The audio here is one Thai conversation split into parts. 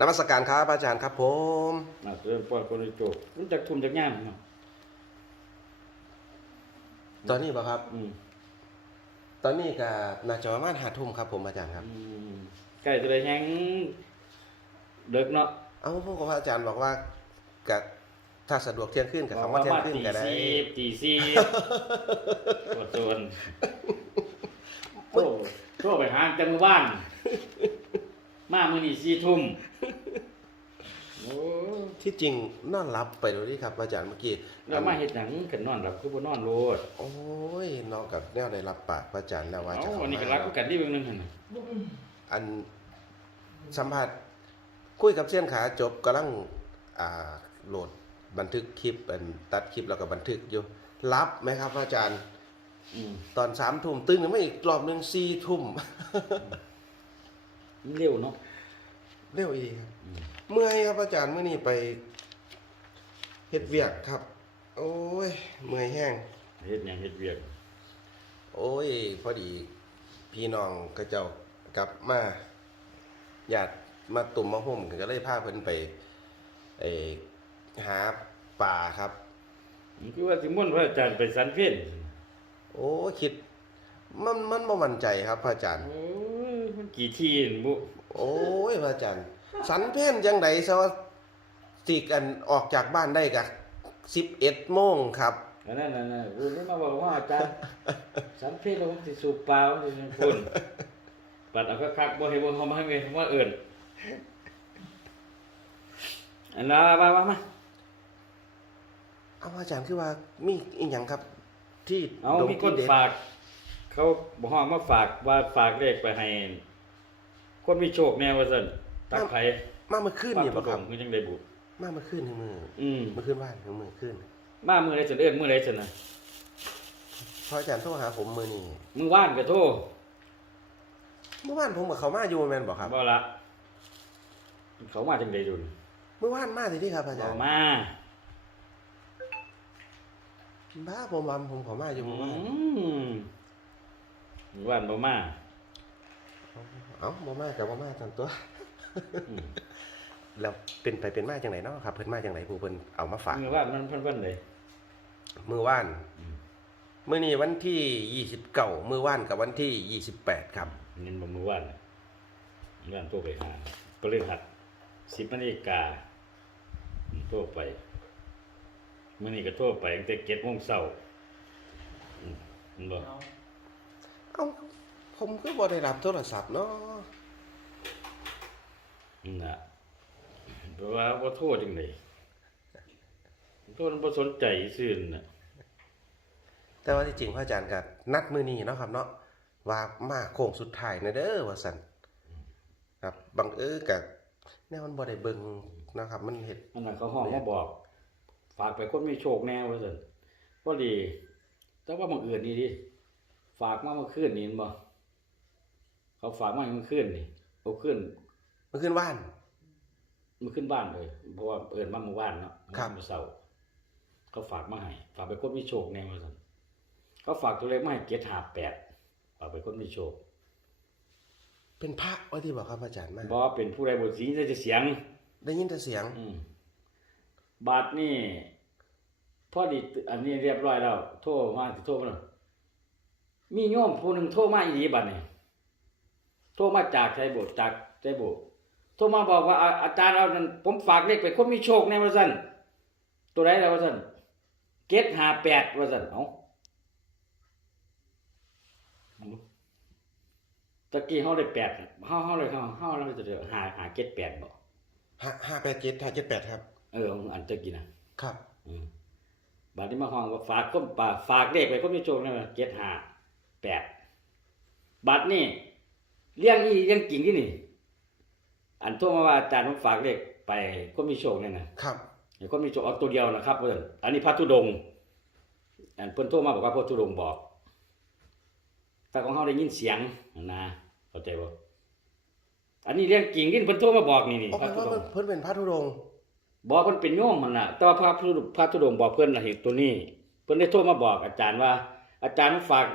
นมัสการครับอาจารย์ครับ ผมน่าจะปล่อยคนในโจกมันจากทุ่มจากย่ามเนาะตอนนี้บ่ครับ อืมตอนนี้ก็น่าจะประมาณหาทุ่มครับ ผมอาจารย์ครับ อืมใกล้จะได้แฮงเด็กเนาะเอ้าพวกอาจารย์บอกว่ากับถ้าสะดวกเที่ยงคืนกับคำว่าเที่ยงคืนก็ได้ตีสี่ตีสี่ปวดส่วนโทษโทษไปหาจังบ้าน มามื้อนี้สี่ทุ่มโอ้ที่จริงนอนรับไปดูดิครับ อาจารย์เมื่อกี้แล้วมาเฮ็ดหยังกันนอนหลับคือบ่นอนโลดโอ้ยน้องกับแนวได้รับปากอาจารย์แล้วว่าจะเอ้าเข้าวันนี้ก็มารักกันที่เบิ่งหนึงหั่นน่ะอันสัมภาษณ์คุยกับเส้ยนขาจบกำลังอ่าโหลดบันทึกคลิปอันตัดคลิปแล้วก็บันทึกอยู่รับไหมครับอาจารย์ อืมตอนสามทุ่มตื่นขึ้นมาอีกรอบหนึ่งสี่ทุ่มมัน เร็วเนาะเร็วอีกครับ อืมเมื่อยครับอาจารย์เมื่อนี้ไปเฮ็ดเวียกครับ โอ้ย เมื่อยแห้ง เฮ็ดหยังเฮ็ดเวียกโอ้ย พอดี พี่น้องก็เจ้ากลับมาญาติมาตุ่มมาห่มก็เลยพาเพิ่นไปไอหาป่าครับมันคือว่าสิม่วนต์พระอาจารย์ไปสันเพลโอ้ยคิด มันมันบ่มั่นใจครับพระอาจารย์ โอ้ย มันกี่ที่นั่นบุโอ้ยพระอาจารย์ สันเพนจังไดซะว่าสิกันออกจากบ้านได้กะ11โมงครับ อันนั้นน่ะน่ะคุณนี่มาบอกว่าอาจารย์สันเพลแล้วผมสิสูบเปล่าสิคุณปัดเอาคักๆบ่ให้บ่เฮามาให้เว้ยว่าเอิ้นอันน่ะมามามาเอาอาจารย์คือว่ามีอีหยังครับ ที่เอาดงมีคนที่เด็ดฝาก เขาบ่ฮ้องมาฝากว่าฝากเลขไปให้คนมีโชคแน่ว่าซั่นตักไผมาเมื่อคืนฝากนี่ผู้บ่ดครับงคือจังได๋บุมาเมื่อคืนถึงมืออืมเมื่อคืนว่านถึงมือคืนมามื้อใดซั่นเอิ้นมื้อใดซั่นน่ะพระอาจารย์โทรหาผมมื้อนี้มื้อวานก็โทรเมื่อวานผมกับเขามาอยู่แม่นบ่ครับบ่ละเขามาจังไดดุนเมื่อวานมาสิที่ครับอาจาบ่รย์มาบ้าผมว่าผมเขามาอยู่อืเมื่อวาน มมื้อวานบ่มาเอ้าบ่มากับบ่มาทั้งตัว อืมแล้วเป็นไปเป็นมาจังไหนเนาะครับ เพิ่นมาจังไหนผู้เพิ่นเอามาฝากมื้อวานมันเพิ่นๆเลยมื้อวานอืมมื้อนี้วันที่29มื้อวานกับวันที่28ครับเงินบ่มื้อวานน่ะมื้อวานโทรไปหาพฤหัส10นาฬิกาอืมโทรไปมื้อนี้ก็โทรไปตั้งแต่7:00นเช้าอืมเห็นบ่ เอ้า ผมก็บ่ได้รับโทรศัพท์เนาะนั่นน่ะเพราะว่าบ่โทรจังได๋โทรมันบ่สนใจซื่อนั่นน่ะแต่ว่าที่จริงพระอาจารย์ก็นัดมื้อนี้เนาะครับเนาะว่ามาโค้งสุดท้ายนะเด้อว่าซั่นครับบังเอิญกับแนวมันบ่ได้เบิ่งนะครับ มันเฮ็ดนั่นน่ะเขาห้องมาบอก ฝากไปคนมีโชคแน่ว่าซั่นพอดี แต่ว่าบังเอิญนี่ดิ ฝากมาเมื่อคืนนี่เห็นบ่เขาฝากมาเมื่อคืนนี่เอาขึ้นเมื่อคืนว่านเมื่อขึ้นบ้านเลยเพราะว่าเอิญมาเมื่อวานเนาะครับ เมื่อเช้าเขาฝากมาให้ฝากไปคนมีโชคแน่ว่าซั่นเขาฝากตัวเลขมาให้758ฝากไปคนมีโชคเป็นพระว่าที่บอกครับอาจารย์มาบ่เป็นผู้ใดบ่สิจะเสียง ได้ยินแต่เสียง อืมบาทนี่พอดีอันนี้เรียบร้อยแล้ว โทรมาสิโทรมาแล้ว มีโยมผู้หนึ่งโทรมาอีหลีบัดนี้โทรมาจากใจโบสถ์จากใจโบสถ์โทรมาบอกว่าอาอาจารย์เอานั่นผมฝากเลขไปคนมีโชคแน่ว่าซั่นตัวใดแล้วว่าซั่นเกตหาแปดว่าซั่นเอ้าตะกี้เฮาได้แปดเฮาเฮาเลยเฮาเฮาเราจะได้หาหาเกตแปดบ่ห้าห้าแปดเจ็ดห้าเจ็ดแปดครับ เอออันตะกี้นะครับ อืมบัดนี้มาห้องว่าฝากคนป่าฝากเด็กไปคนมีโจงนั่นเจ็ดห้า แปดบัดนี้เลี้ยงอีเลี้ยงกิ่งที่นี่ อันโทรมาว่าอาจารย์ผมฝากเด็กไปคนมีโชคเนี่ยนะครับไอ้คนมีโชคเอาตัวเดียวนะครับเพื่อนอันนี้พระธุดงค์อันเพิ่นโทรมาบอกว่าพระธุดงค์บอก แต่ของเฮาได้ยินเสียงนะเข้าใจบ่อันนี้เรื่องกิ่งที่เพิ่นโทรมาบอกนี่นี่อ๋อพระแปลธุว่าดงค์เพิ่นเป็นพระธุดงค์บอกเพิ่นเป็นโยมมันน่ะแต่ว่าพระพุทธพระธุดงค์บอกเพิ่นน่ะเห็นตัวนี้ เพิ่นได้โทรมาบอกอาจารย์ว่า อาจารย์ฝาก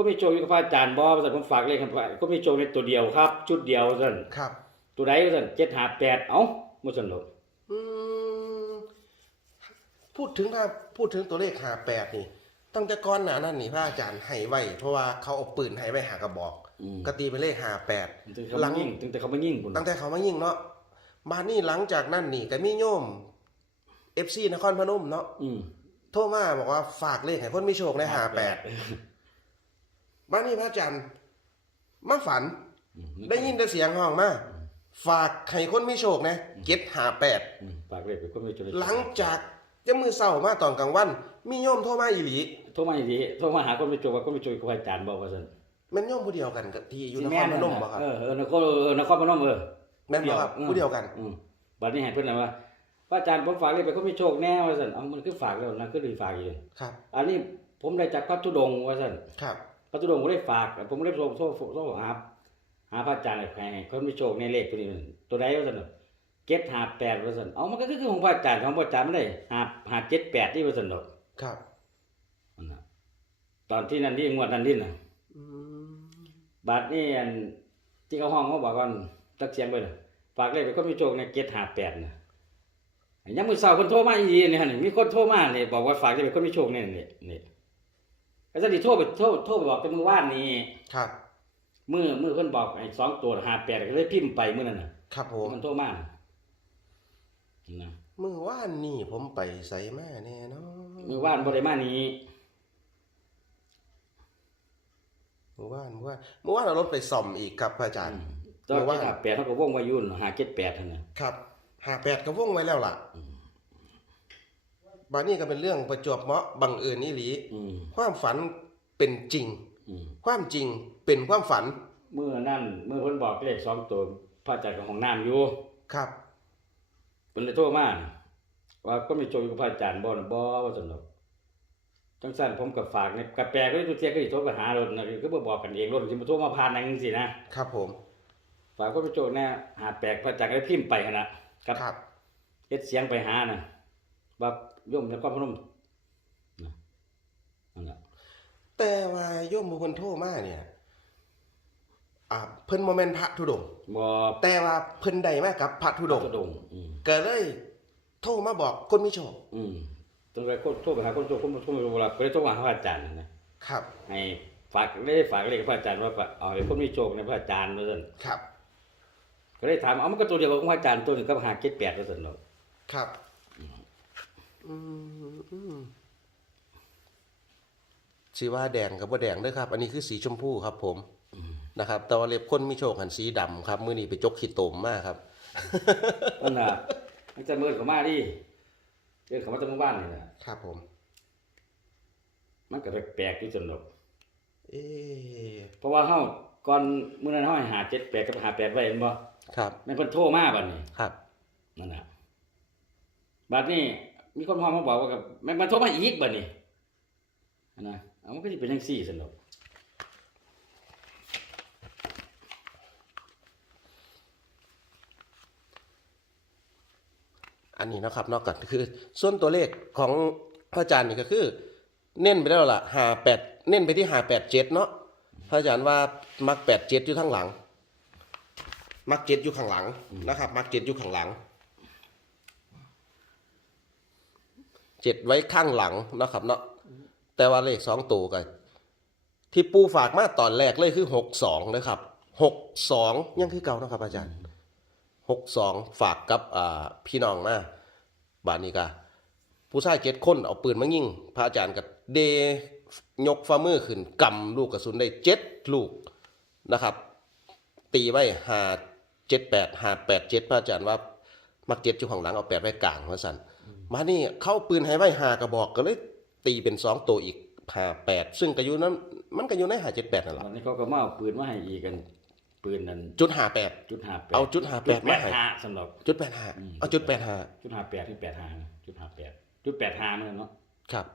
ก็มีโจอยู่กับพระอาจารย์บ่ว่าซั่นผมฝากเลขให้พระก็มีโจในตัวเดียวครับ ชุดเดียวซั่นครับตตัวใดว่าซั่นเจ็ดหาแปดเอ้าบ่ซั่นหรอกอืมพูดถึงถ้าพูดถึงตัวเลขหาแปดนี่ตั้งแต่ก่อนหน้านั้นนี่พระอาจารย์ให้ไว้ เพราะว่าเขาเอาปืนให้ไว้หากระบอกอืมก็ตีเป็นเลขหาแปดตั้งแต่เขามายิงตั้งแต่เขามายิงพุ่นตั้งแต่เขามายิงเนาะมานี่หลังจากนั้นนี่ก็มีโยมเอฟซีนครพนมเนาะอืมโทรมาบอกว่าฝากเลขให้คนมีโชคในหาแปด มานี่พระอาจารย์มาฝัน อืมได้ยินแต่เสียงห้องมาฝากให้คนมีโชคนะเก็ตหาแปดอืมฝากเลขไปคนมีจุดหลังจากจะมือเศร้ามาตอนกลางวัน มีโยมโทรมาอีหลีโทรมาอีกทีโทรมาหาคนมีจุดว่าคนมีจุดกับอาจารย์บอกว่าซั่นแม่นโยมผู้เดียวกันกับที่อยู่นครพนมบ่ครับเออเออนครเออนครพนมเออ แม่นบ่ครับผู้เดียวกัน อืมบัดนี้ให้เพิ่นน่ะว่าพระอาจารย์ผมฝากเลขไปคนมีโชคแน่ว่าซั่นเอามันคือฝากแล้วนะคือดีฝากอยู่ครับ อันนี้ผมได้จากพระธุดงค์ว่าซั่นครับ พระธุดงค์ผมได้ฝากผมได้โทรโทรโทรหาหาพระอาจารย์ให้ให้คนมีโชคในเลขตัวนี้ตัวใดว่าซั่นน่ะเก็บหาแปดว่าซั่นเอามันก็คือของพระอาจารย์ของพระอาจารย์ไม่ได้หาหาเจ็ดแปดที่ว่าซั่นดอกครับนั่นน่ะตอนที่นั่นที่งวดนั้นที่น่ะอืมบาทนี่อันที่เขาห้องเขาบอกว่าตักเสียงไปน่ะฝากเลขไปคนมีโชคในเก็บหาแปดน่ะยังมือเสาร์คนโทรมาอีกนี่ฮะนี่มีคนโทรมาเนี่ยบอกว่าฝากเลขไปคนมีโชคเนี่ยนี่นี่ ก็จะดิโทรไปโทรโทรไปบอกแต่มือว่านนี่ครับมือมือเพิ่นบอกไอ้สองตัวหาแปดก็เลยพิมพ์ไปมื้อนั้นน่ะครับผมมันโทรมานะมือว่านนี่ผมไปใส่มาแน่เนาะมือว่านบ่ได้มานี้มือว่านมือว่านมือว่านเอารถไปซ่อมอีกครับพระอาจารย์ตอนมือว่านที่หาแปดเขาก็วงไว้อยุ่นหาเจ็ดแปดท่านน่ะครับหาแปดก็วงไว้แล้วล่ะ บานี่ก็เป็นเรื่องประจวบเหมาะบังเอิญนี่หลีอืมความฝันเป็นจริง อืมความจริงเป็นความฝันมื้อนั้นมื้อเพิ่นบอกเลขสองตัวพระอาจารย์กับห้องน้ำอยู่ครับ เพิ่นเลยโทรมาว่าก็มีโจอยู่กับพระอาจารย์บ่น่ะบ่ว่าซั่นดอกจังซั่นผมก็ฝากในกระแปลก็ทุกเที่ยก็สิโทรไปหารถนะก็บ่บอกกันเองรถสิมาโทรมาผ่านนั่นจังซี่นะครับผมฝากก็ไปโจแน่หาแปลกพระอาจารย์ก็ได้พิมพ์ไปหั่นน่ะครับ ครับเฮ็ดเสียงไปหาน่ะ ว่าโยมนครพนมนะนั่นน่ะแต่ว่าโยมบุคคลโทรมาเนี่ย อ่าเพิ่นโมเมนต์พระธุดงค์บ่แต่ว่าเพิ่นใดมากับพระธุดงค์กระดงอืมก็เลยโทรมาบอกคนมีโชคอืมต้องไปโทรไปหาคนโทรคนโทรไปบ่รับก็เลยโทรมาหาพระอาจารย์นั่นนะครับ ให้ฝากได้ฝากเลขกับพระอาจารย์ว่าเอาให้คนมีโชคในพระอาจารย์ว่าซั่นครับ ก็เลยถามเอามันก็ตัวเดียวกับของพระอาจารย์ตัวหนึงก็หา78ว่าซั่นเนาะครับอืมอืม สีว่าแดงกับว่าแดงเด้อครับ อันนี้คือสีชมพูครับ ผมนะครับแต่ว่าเล็บคนมีโชคหันสีดำครับมื้อนี้ไปจกขี้ตมมากครับ นั่นน่ะมันจะมืดเข้ามาดิเดินเข้ามาจากหมู่บ้านนี่น่ะครับผม มันก็แปลกๆที่สุดเนาะเอ๊เพราะว่าเฮาก่อนมื้อนั้นเฮาให้หา78กับหา8ไว้เห็นบ่ครับ แม่นเพิ่นโทรมาบัดนี้ ครับ นั่นน่ะบัดนี้ มีคนพอมาบอกว่ากับม่นมันโทรมาอีกบัดนี้อันะเอามันก็สิเป็นจังซี่ซั่นดอกอันนี้นะครับนอกจากคือ ส่วนตัวเลขของพระอาจารย์นี่ก็คือ เน้นไปแล้วล่ะหาแปดเน้นไปที่หาแปดเจ็ดเนาะพระอาจารย์ว่ามักแปดเจ็ดอยู่ข้างหลัง มักเจ็ดอยู่ข้างหลังนะครับ มักเจ็ดอยู่ข้างหลัง เจ็ดไว้ข้างหลังนะครับเนาะแต่ว่าเลขสองตัวกันที่ปูฝากมาตอนแรกเลยคือหกสองนะครับหกสองยังคือเก่านะครับอาจารย์หกสองฝากกับอ่าพี่น้องมาบานนี้กะผู้ชายเจ็ดคนเอาปืนมายิงพระอาจารย์ก็เดยกฝ่ามือขึ้นกำลูกกระสุนได้เจ็ดลูกนะครับ ตีไว้หาเจ็ดแปดหาแปดเจ็ดพระอาจารย์ว่ามักเจ็ดอยู่ข้างหลังเอาแปดไว้กลางว่าสัน มานี่เข้าปืนให้ไว้หากระบอกก็เลยตีเป็นสองตัวอีกหาแปดซึ่งก็อยู่นั้นมันก็อยู่ในหาเจ็ดแปดนั่นแหละวันนี้เขาก็มาเอาปืนมาให้อีกกัน ปืนนั่นจุดหาแปดจุด58เอาจุด58มาให้จุด85สำหรับจุดแปดหาเอาจุดแปดหาจุด58ที่85นะจุด58จุด85มันเนาะครับ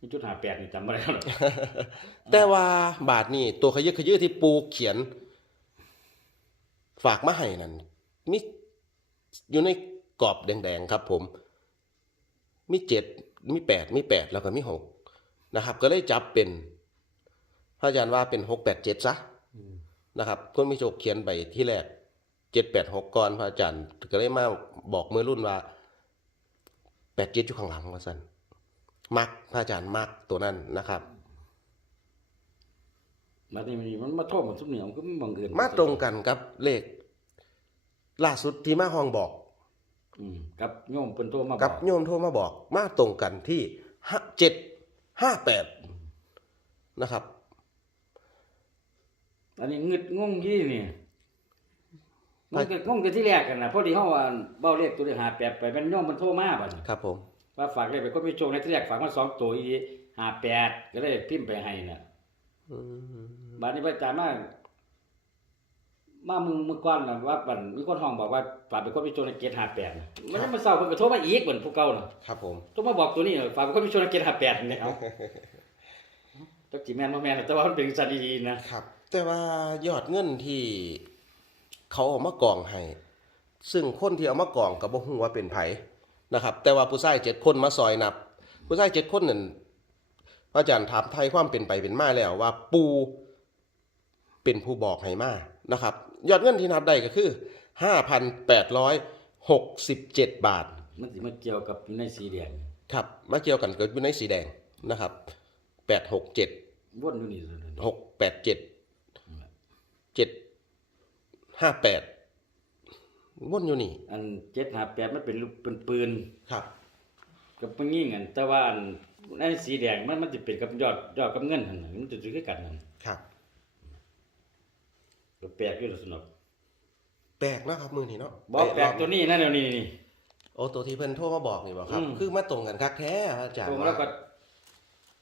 นี่จุด58นี่จำบ่ได้แล้วหรอกแต่ว่าบาทนี่ตัวขยึกขยื้อที่ปูเขียน ฝากมาให้นั่นมีอยู่ใน กรอบแดงๆครับผม มีเจ็ดมีแปดมีแปดแล้วก็มีหกนะครับ ก็เลยจับเป็น พระอาจารย์ว่าเป็นหกแปดเจ็ดซะนะครับคนมีโชคเขียนไปที่แรกเจ็ดแปดหกก่อนพระอาจารย์ก็เลยมาบอกมือรุ่นว่าแปดเจ็ดอยู่ข้างหลังว่าสันมักพระอาจารย์มักตัวนั้นนะครับบัดนี้มันมันมาโทษมันทุกเหนียวมันก็ไม่บังเอิญมาตรงกันกับเลข ล่าสุดที่มาห้องบอก อืมกับโยมเพิ่นโทรมาบกัอบกโยมโทรมาบอกมาตรงกันที่เจ็ดห้าแปดนะครับ อันนี้งึดงงยี่นี่ไปมันก็งงแต่ที่แรกกันนะพอดีเฮาว่าเบ้าเลขตัวเลข58ไปมันโยมมันโทรมาบัดนี้ครับผมว่าฝากเลขไปคนมีโชคในที่แรกฝากมาสองตัวอี58ก็เลยพิมพ์ไปให้น่ะอืมบัดนี้พระอาจารย์มา มามึงมื้อก่อนน่ะว่าบัดมีคนห้องบอกว่าฝากไปคนมีโชคในเกต58น่ะมันยังมาเศร้าเพิ่นก็โทรมาอีกเหมือนผู้เก่าน่ะครับผม โทรมาบอกตัวนี้น่ะฝากไปคนมีโชคในเกต58เนี่ยเอาจักสิแม่นบ่แม่นแต่ว่ามันเป็นสัตว์ดีๆนะครับ แต่ว่ายอดเงินที่ เขาเอามากองให้ ซึ่งคนที่เอามากองกับบ่ฮู้ว่าเป็นไผนะครับ แต่ว่าผู้ชายเจ็ดคนมาซอยนับ ผู้ชายเจ็ดคนนั่นพระอาจารย์ถามไทยความเป็นไปเป็นมาแล้วว่าปูเป็นผู้บอกให้มานะครับ ยอดเงินที่นับได้ก็คือ 5,867 บาท มันสิมาเกี่ยวกับอยู่ในสีแดงครับมาเกี่ยวกันกับอยู่ในสีแดงนะครับ 867 วนอยู่นี่ซื่อหกแปดเจ็ดเจ็ดห้าแปดวนอยู่นี่อัน758มันเป็นลูกเป็นปืนครับ กับมันยิ่งอันแต่ว่าอันในสีแดงมันมันจะเป็นกับยอดยอดกับเงินหั่นน่ะมันจะถือคือกันนั่นครับก็ แปลกอยู่ล่ะสนุกแปลกเนาะครับมือนี่เนาะบอกแปลกเอ้ยตัวนี้นั่นเดี๋ยวนี้นี่ โอ้ตัวที่เพิ่นโทรมาบอกนี่บอกครับ อืม คือมาตรงกันคักแท้อาจารย์ผมแล้วก็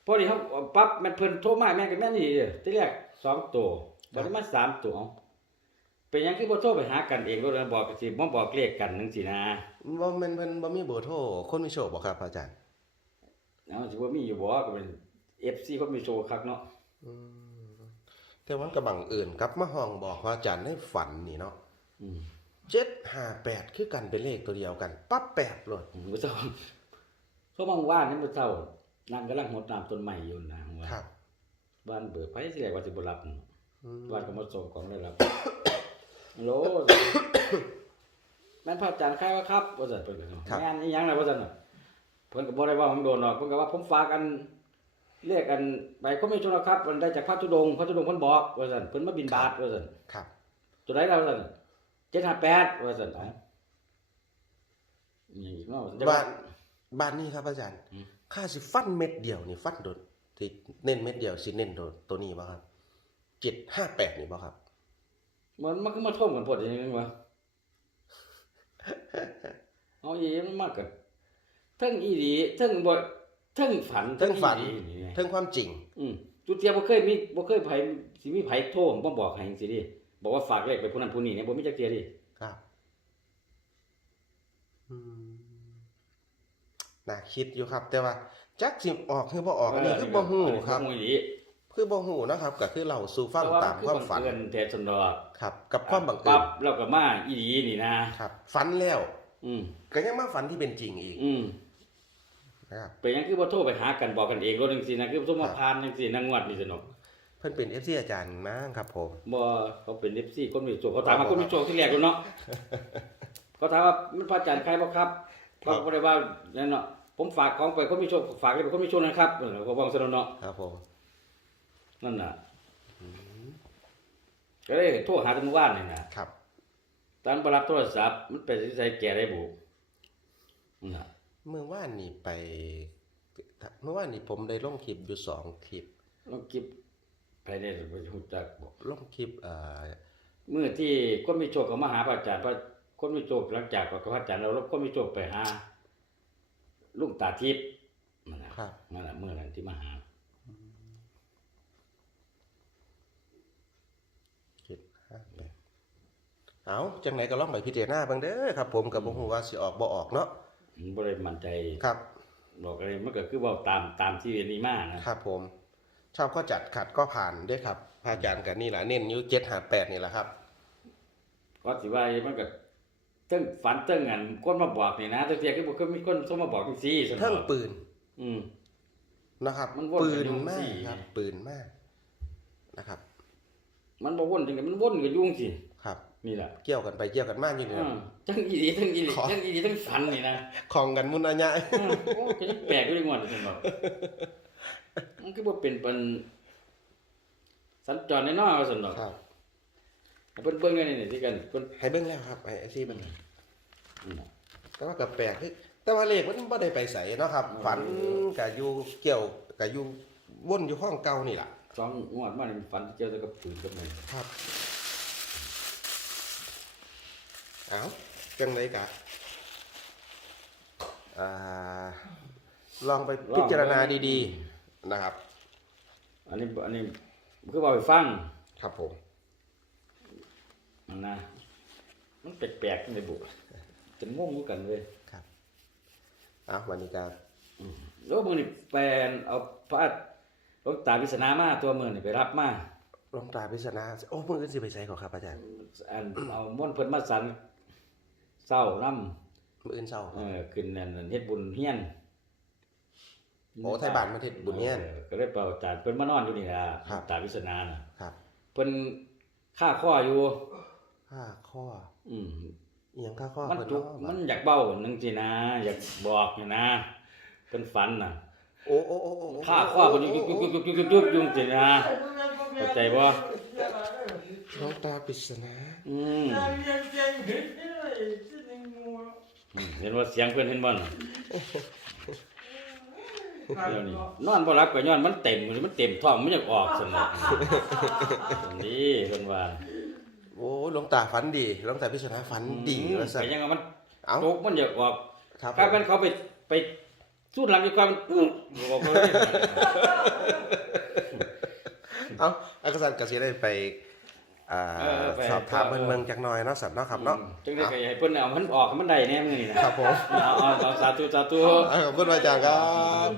พอดีเขาปั๊บแม่นเพิ่นโทรมาแม่นก็แม่นนี่เด้อที่แรกสองตัวบัดนี้มาสามตัวเอาเป็นหยังคือบ่โทรไปหากันเองบ่ได้บอกกันสิบ่บอกเลขกันจังซี่นะบ่แม่นเพิ่นบ่มีเบอร์โทรคนมีโชคบ่ครับอาจารย์ เอาสิว่ามีอยู่บ่ก็เป็น FC คนมีโชว์คักเนาะ แต่ว่าก็บังเอิญครับมาห้องบอกว่าอาจารย์ให้ฝันนี่เนาะอืม758คือกันเป็นเลขตัวเดียวกันปั๊บแปดเลยบ่เจ้าเขาบางว่านนี่บ่เจ้านั่งกำลังหดน้ำต้นไม้อยู่นะว่าครับบ้านเบิดไผสิแรกว่าสิบ่รับเนาะอืมบ้านก็มาส่งของได้รับฮัลโหลแม่นพระอาจารย์ใครวะครับว่าซั่นเพิ่นก็เนาะแม่นอีหยังล่ะว่าซั่นน่ะเพิ่นก็บ่ได้ว่าผมโดนหรอกเพิ่นก็ว่าผมฝากกัน เรียกกันไปก็ไม่ชนหรอกครับมันได้จากพระธุดงค์พระธุดงค์เพิ่นบอกว่าซั่นเพิ่นมาบินบาตว่าซั่นครับ ตัวใดล่ะว่าซั่น758ว่าซั่นเอ้าอหยังอีกเนาะว่าซั่นบ้านบ้านนี้ครับอาจารย์อืมค่าสิฟันเม็ดเดียวนี่ฟันโดดที่เน้นเม็ดเดียวสิเน้นโดดตัวนี้บ่ครับ758นี่บ่ครับ มันมันก็มาท่วมกันพดอย่างนี้วะเอาอีมันมากกันเทั้งอีหลีเทั้งบ่ เทั้งฝันเทิงฝันอีหลีนี่ไงเทิงความจริง อืมจุดเทียบ่เคยมีบ่เคยไผสิมีไผโทรมาบอกให้จังซี่ดิบอกว่าฝากเลขไปผู้นั้นผู้นี้เนี่ยบ่มีจักเทียดิครับอืมน่าคิดอยู่ครับ แต่ว่า จักสิออกคือบ่ออกอันนี้คือบ่ฮู้ครับบ่ฮู้อีหลีคือบ่ฮู้นะครับก็คือเราสู่ฟังแต่ว่าตามความฝันเกินแท้สันดอกครับ กับความบังเอิปั๊ญบแล้วก็มาอีหลีนี่นะครับ ฝันแล้ว อืมก็ยังมาฝันที่เป็นจริงอีก อืมนะ ครับ เป็นหยังคือบ่โทรไปหากันบอกกันเองรถจังซี่นะคือโทรมาครับผ่านจังซี่นะงวดนี่สนุกเพิ่นเป็น FC อาจารย์มั้งครับผม บ่เขาเป็น FC คนมีโชคเขาถามครัมาบคนมีโชคที่แรกแล้วเนาะเขาถามว่ามันพระอาจารย์ใครบ่ครับครัเขาบ ก็บ่ได้ว่านั่นเนาะผมฝากของไปคนมีโชคฝากให้ไปคนมีโชคนะครับเออเขาบอกซะแล้วเนาะ ครับผม นั่นน่ะก็เลยโทรหาแต่เมื่อวานนี่นะครับ ตอนบ่รับโทรศัพท์มันไปสิใส่แก่ได้บุนั่นน่ะ เมื่อวานนี่ไป เมื่อวานนี่ผมได้ลงคลิปอยู่สองคลิปลองคิดภายในบ่รู้จักบ่ลงคลิปเอ่อเมื่อที่คนมีโชคเขามาหาพระอาจารย์พระคนมีโชคหลังจากกับพระอาจารย์เราแล้วคนมีโชคไปหาลุงตาทิพย์นั่นน่ะครับนั่นแหละเมื่อนั้นที่มาหาคิดห้าแปดเอาจังไหนก็ลองไปพิจารณาเบิ่งเด้อครับ ผมกับบ่ฮู้ว่าสิออกบ่ออกเนาะ มันบ่ได้มั่นใจครับบอกอะไรมันก็คือเว่าตามตามที่เรียนนี้มานะครับผม ชอบก็จัดขัดก็ผ่านด้วยครับพระอาจารย์กันนี่แหละเน้นอยู่758นี่แหละครับก็สิว่ามันก็เทั้งฝันเทั้งอันคนมาบอกนี่นะแต่เทียคือบ่เคยมีคนส่งมาบอกจังซี่ซั่นเทิงบ่ปืน อืม นะครับ มันวนปืกันนอยู่มาสี่กครับ ปืนมากนะครับ มันบ่วนจังได๋มันวนก็ยุ่งสิ ครับ นี่ล่ะเกี่ยวกันไปเกี่ยวกันมาอยู่นี่อืนะมทั้งอีดีทั้งอีดีขอทั้งอีดีทั้งฝันนี่นะของกันมุนอัญญะอืมโอ้ก็ยังแปลกอยู่ในงวดซั่นบ่มันคือบ่เป็นเป็นสัญจรแน่นอนว่าซั่นดอกครับให้เพิ่นเบิ่งได้นี่ที่กันเพิ่นให้เบิ่งแล้วครับไอ้ไอ้ซี่มันอืมแต่ว่าก็แปลกคือแต่ว่าเลขมันบ่ได้ไปใส่เนาะครับ ฝันก็อยู่เกี่ยวก็อยู่วนอยู่ห้องเก่านี่ล่ะสองงวดมานี่ฝันเกี่ยวกับปืนกับมันครับ เอาจังไรกะอ่าลองไปพิจารณาดีๆนะครับ อันนี้อันนี้คือว่าไปฟังครับผมมันนะมันแปลกๆจังได๋บุจะงงอยู่กันเว้ยครับเอาวันนี้ก็แล้วมื้อนี้แปลนเอาพระหลวงตาพิศนามาตัวมื้อนี่ไปรับมาลองตราพิศนาโอ้เพิ่งอื่นสิไปใส่ก่อนครับอาจารย์อันเอาม่วนเพิ่นมาสัน เศร้านำมื่ออื่นเศร้าเออขึ้นนั่นเฮ็ดบุญเฮียนโอ้ไทยบ้านมาเฮ็ดบุญเฮียน ออก็เลยเป่าจานเพิ่นมานอนอยู่นี่ล่ะครับ ตาพิศนาน่ะครับเพิ่นค่าข้ออยู่ ห้าข้ออืม อีหยังค่าข้อมันเพิ่นจุกเนาะมันอยากเบ้านึงสินะ อยากบอกนี่นะเพิ่นฝันน่ะโอ้โอ้โอ้โอ้ค่าข้อเพิ่นยุกยุกยุกยุกยุกยุกยุกยุกสินะเข้าใจบ่ลองตราพิศนาอืมอืม เห็นว่าเสียงเพิ่นเห็นบ่น่ะเดี๋ยวนี้นอนบ่หลับก็ย้อนมันเต็มอยู่มันเต็มท้องมันอยากออกซั่นน่ะนี่เพิ่นว่าโอ้หลวงตาฝันดีหลวงตาพิศนาฝันดีว่าซั่นไปยังว่ามันเอ้าตกมันอยากออกครับถ้าเป็นเขาไปไปสู้หลังอยู่ก่อนมันอื้อบอกเขาเลยเอ้าอากาศกสิได้ไป อ่าเออไปสอบถามเพิ่นเมืองจักหน่อยเนาะสัตว์เนาะครับเนาะ จังได้ก็ให้เพิ่นเอามันออกให้มันได้แน่มื้อนี้นะครับผม เอาเอาเอาสาธุสาธุ เอาขอบคุณอาจารย์ครับ